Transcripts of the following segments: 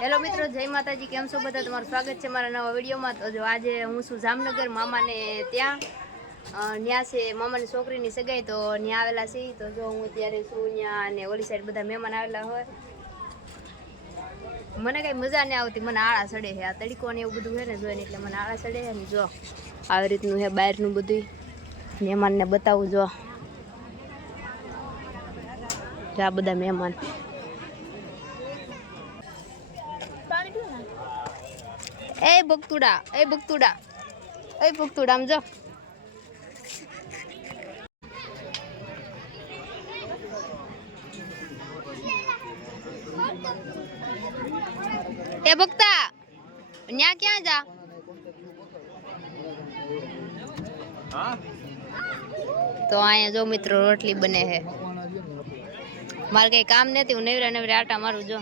Hello મિત્રો, જય માતાજી. કેમ છો બધા? તમારું સ્વાગત છે મારા નવા વિડીયોમાં. તો જો આજે હું છું જામનગર મામાને ત્યાં છે મામાની છોકરીની સગાઈ, તો ત્યાં આવેલા છે. તો જો હું અત્યારે છું ત્યાં અને ઓલી સાઈડ બધા મહેમાન આવેલા હોય. મને કઈ મજા નહીં આવતી, મને આળા ચડે છે. આ તડકો ને એવું બધું છે ને જોઈને એટલે મને આળા ચડે છે ને. જો આવી રીતનું છે બહારનું બધું, મહેમાનને બતાવું. જો આ બધા મહેમાન. એ ભક્તુડા, એ ભક્તુડા, એ ભક્તુડા, આમ જો. એ ભક્તા, ન્યા ક્યાં જા? તો અહીંયા જો મિત્રો રોટલી બને છે. મારે કઈ કામ નથી, હું નવરા નવરા આટા મારું. જો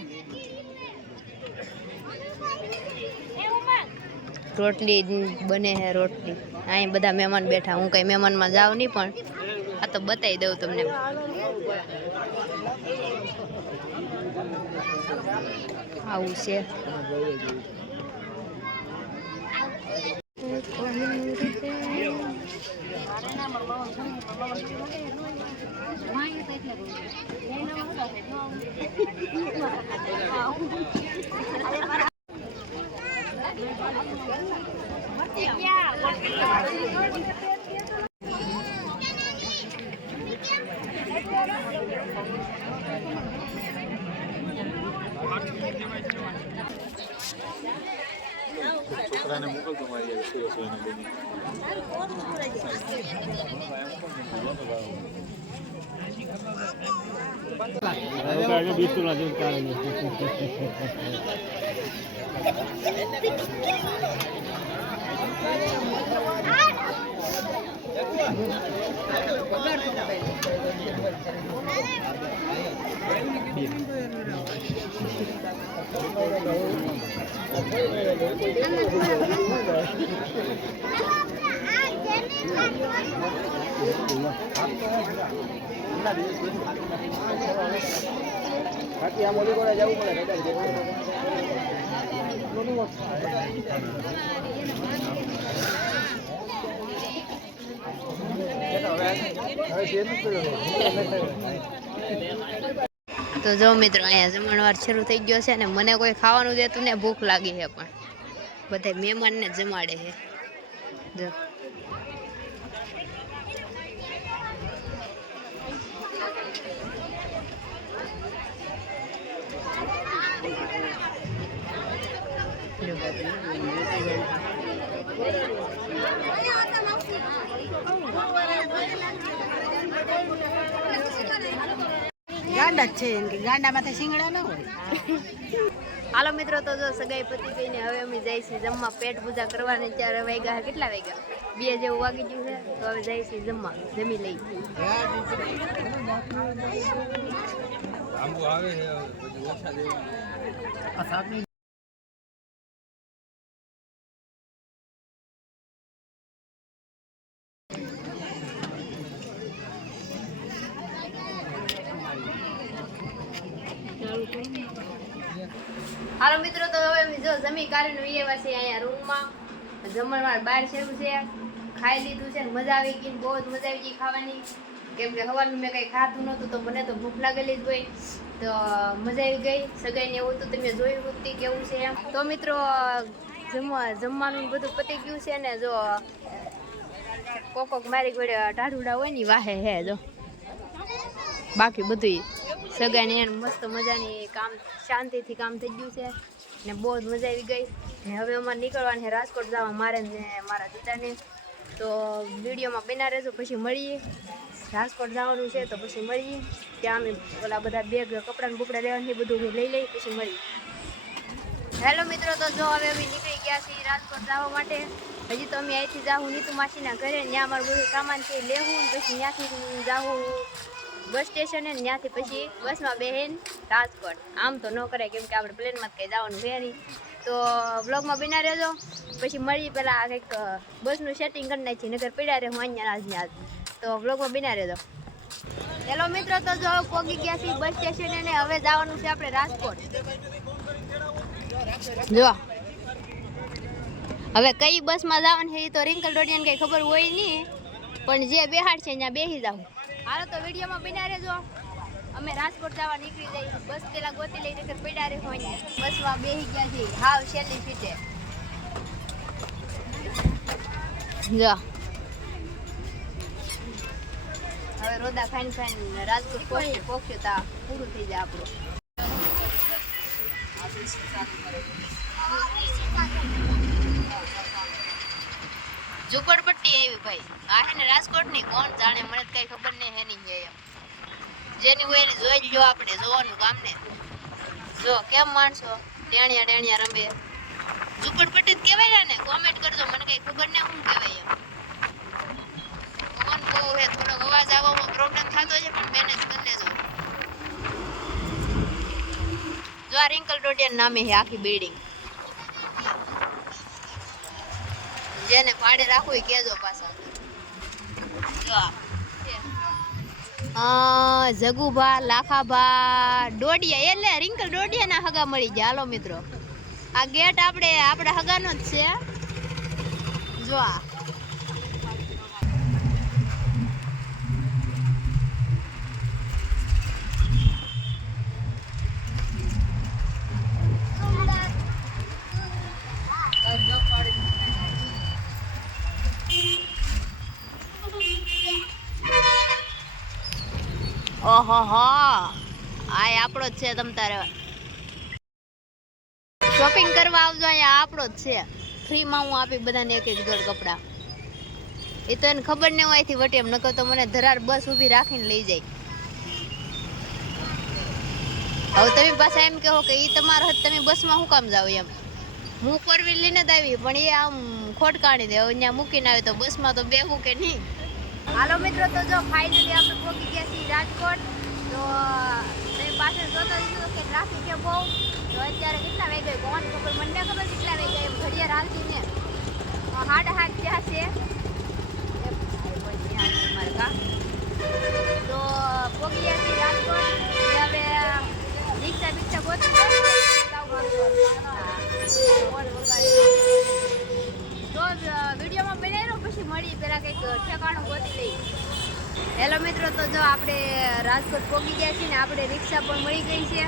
રોટલી બને છે, રોટલી. અહીં બધા મહેમાન બેઠા. હું કઈ મહેમાનમાં જાઉં નહીં, પણ આ તો બતાવી દઉં તમને. આવું છે. છોકરાને મોકલતો મારી રસોઈને બેની તો જો મિત્રો, અહીંયા જમણવાર શરૂ થઈ ગયો છે ને મને કોઈ ખાવાનું દેતું ને ભૂખ લાગી છે, પણ બધા મહેમાનને જમાડે છે. જો ગાંડા છે કે ગાંડામાં શિંગડા ના હોય. હાલો મિત્રો, તો જો સગાઈ પતિ ગઈને હવે અમે જઈએ છીએ જમવા. પેટ પૂજા કરવાની. ત્યારે વાગ્યા કેટલા વાગ્યા? 2 જેવું વાગી ગયું છે. તો હવે જઈએ છીએ જમવા, જમી લઈ. હાલો મિત્રો, તો હવે જો જમી કાઢીને વિયેવા છે અહીંયા રૂમમાં. જમણવાર બહાર શરૂ છે. ખાઈ લીધું છે, મજા આવી ગઈ, બહુ જ મજા આવી ગઈ ખાવાની. કેમ કે સવારનું મેં કંઈ ખાધું નહોતું, તો મને તો ભૂખ લાગેલી જ હોય. તો મજા આવી ગઈ. સગાઈને એવું તો તમે જોયું હતી કેવું છે એમ. તો મિત્રો, જમવાનું બધું પતી ગયું છે ને. જો કોક મારી જોડે ટાઢુડા હોય ને વાહે હે. જો બાકી બધું સગાઈને એને મસ્ત મજાની કામ, શાંતિથી કામ થઈ ગયું છે ને બહુ જ મજા આવી ગઈ. ને હવે અમારે નીકળવાની છે રાજકોટ જવા, મારે ને મારા દીદાને. તો વિડીયોમાં બના રહેજો, પછી મળીએ. રાજકોટ જવાનું છે તો પછી મળીએ. ત્યાં અમે ઓલા બધા બેગ કપડાં બપડા લેવાની બધું લઈ લઈ, પછી મળીએ. હેલો મિત્રો, તો જો હવે અમે નીકળી ગયા છીએ રાજકોટ જવા માટે. હજી તો અમે અહીંથી જાઉં નીતુ માસીના ઘરે. ત્યાં અમારું બધું સામાન છે લેવું, પછી ત્યાંથી જાઉં બસ સ્ટેશને. ત્યાંથી પછી બસમાં બેહીને રાજકોટ. આમ તો ન કરાય, કેમ કે આપણે પ્લેનમાં કંઈ જવાનું છે નહીં. તો બ્લોગમાં બના રહેજો, પછી મળી પહેલાં કંઈક બસનું સેટિંગ કરી નાખી, નગર પડ્યા રહે હું અહીંયા આજની આજ. તો બ્લોગમાં બના રહેજો. હેલો મિત્રો, તો જો પહોંચી ગયા છીએ બસ સ્ટેશને ને હવે જવાનું છે આપણે રાજકોટ. જો હવે કઈ બસમાં જવાનું છે એ તો રિંકલ ડોડિયાને કઈ ખબર હોય નહીં, પણ જે બેહાડ છે ત્યાં બેસી જાવ. હાલો તો વિડીયોમાં બન્યા રહેજો. અમે રાજકોટ જવા નીકળી જઈએ. બસ પેલા ગોતી લઈને પડ્યા રહે હોય બસમાં બેસી ગયા છીએ હાવ છેલ્લી સીટે. જો હવે રોદા ખાઈને ખાઈને રાજકોટ પહોંચ્યું તા પૂરું થઈ જાય આપણું. ઝુંપડપટ્ટી આવી ભાઈ આ હે ને રાજકોટ ની કોણ જાણે, મને કઈ ખબર નહીં હે નહીં એમ. જેની હોય એને જોઈ લ્યો, આપણે જોવાનું કામ ને. જો કેમ માણસો ટેણિયા ટેણિયા રમે. ઝુંપડપટ્ટી જ કહેવાય ને, કોમેન્ટ કરજો, મને કઈ ખબર નહીં શું કહેવાય એમ. કોણ બહુ હે, થોડો અવાજ આવવામાં પ્રોબ્લેમ થતો છે પણ મેનેજ કરી લેજો. જો આ રિંકલ ડોડિયા નામે છે આખી બિલ્ડિંગ. જેને ભાડે રાખવું એ કહેજો પાછા. જો જગુભા લાખાભા ડોડિયા એટલે રિંકલ ડોડિયા ના હગા મળી ગયા. હાલો મિત્રો આ ગેટ આપણા હગાનો જ છે. જો ઓહો હો આ આપણો જ છે. તમ તારે શોપિંગ કરવા આવજો, અહીંયા આપણો જ છે. ફ્રીમાં હું આપી બધાને એક એક જોડ કપડાં. એ તો એને ખબર નહીં હોય થી વટે એમ, નકર તો મને ધરાર બસ ઊભી રાખીને લઈ જાય. હવે તમે પાછા એમ કહો કે એ તમારા તમે બસમાં શું કામ જાવ એમ. હું ફોર વ્હીલ લઈને જ આવી પણ એ આમ ખોટ કાઢી દે. હવે ત્યાં મૂકીને આવે તો બસમાં તો બેહું કે નહીં. હાલો મિત્રો તો જો ફાઇનલી આપણે પહોંચી ગયા છીએ રાજકોટ. તો તમે પાછળ જોતા જશો કે ટ્રાફિક છે બહુ. તો અત્યારે કેટલા વાગે કોણ ખબર, મને ખબર કેટલા વાગે એમ ઘડિયાળ હાલતી ને 8:30 થયા છે. તો પહોંચી ગયા છીએ રાજકોટ. હવે રિક્ષા બિક્ષા ગોતી તો વિડીયોમાં બનાવ્યો પછી મળી પેલા કંઈક ઠેકાણું ગોતી લઈ. હેલો મિત્રો તો જો આપણે રાજકોટ પહોંચી ગયા છીએ ને આપણે રિક્ષા પણ મળી ગઈ છે.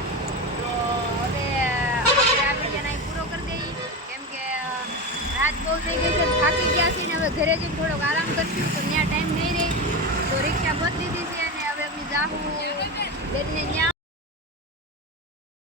તો હવે આપણે આ વિડીયોને અહીં પૂરો કરી દઈએ કેમ કે રાત બહુ થઈ ગઈ છે, થાકી ગયા છીએ ને હવે ઘરે જઈને થોડોક આરામ કરશું તો ત્યાં ટાઈમ નહીં રહે. તો રિક્ષા બદલી દીધી છે અને હવે અમે જાહું બેનને ત્યાં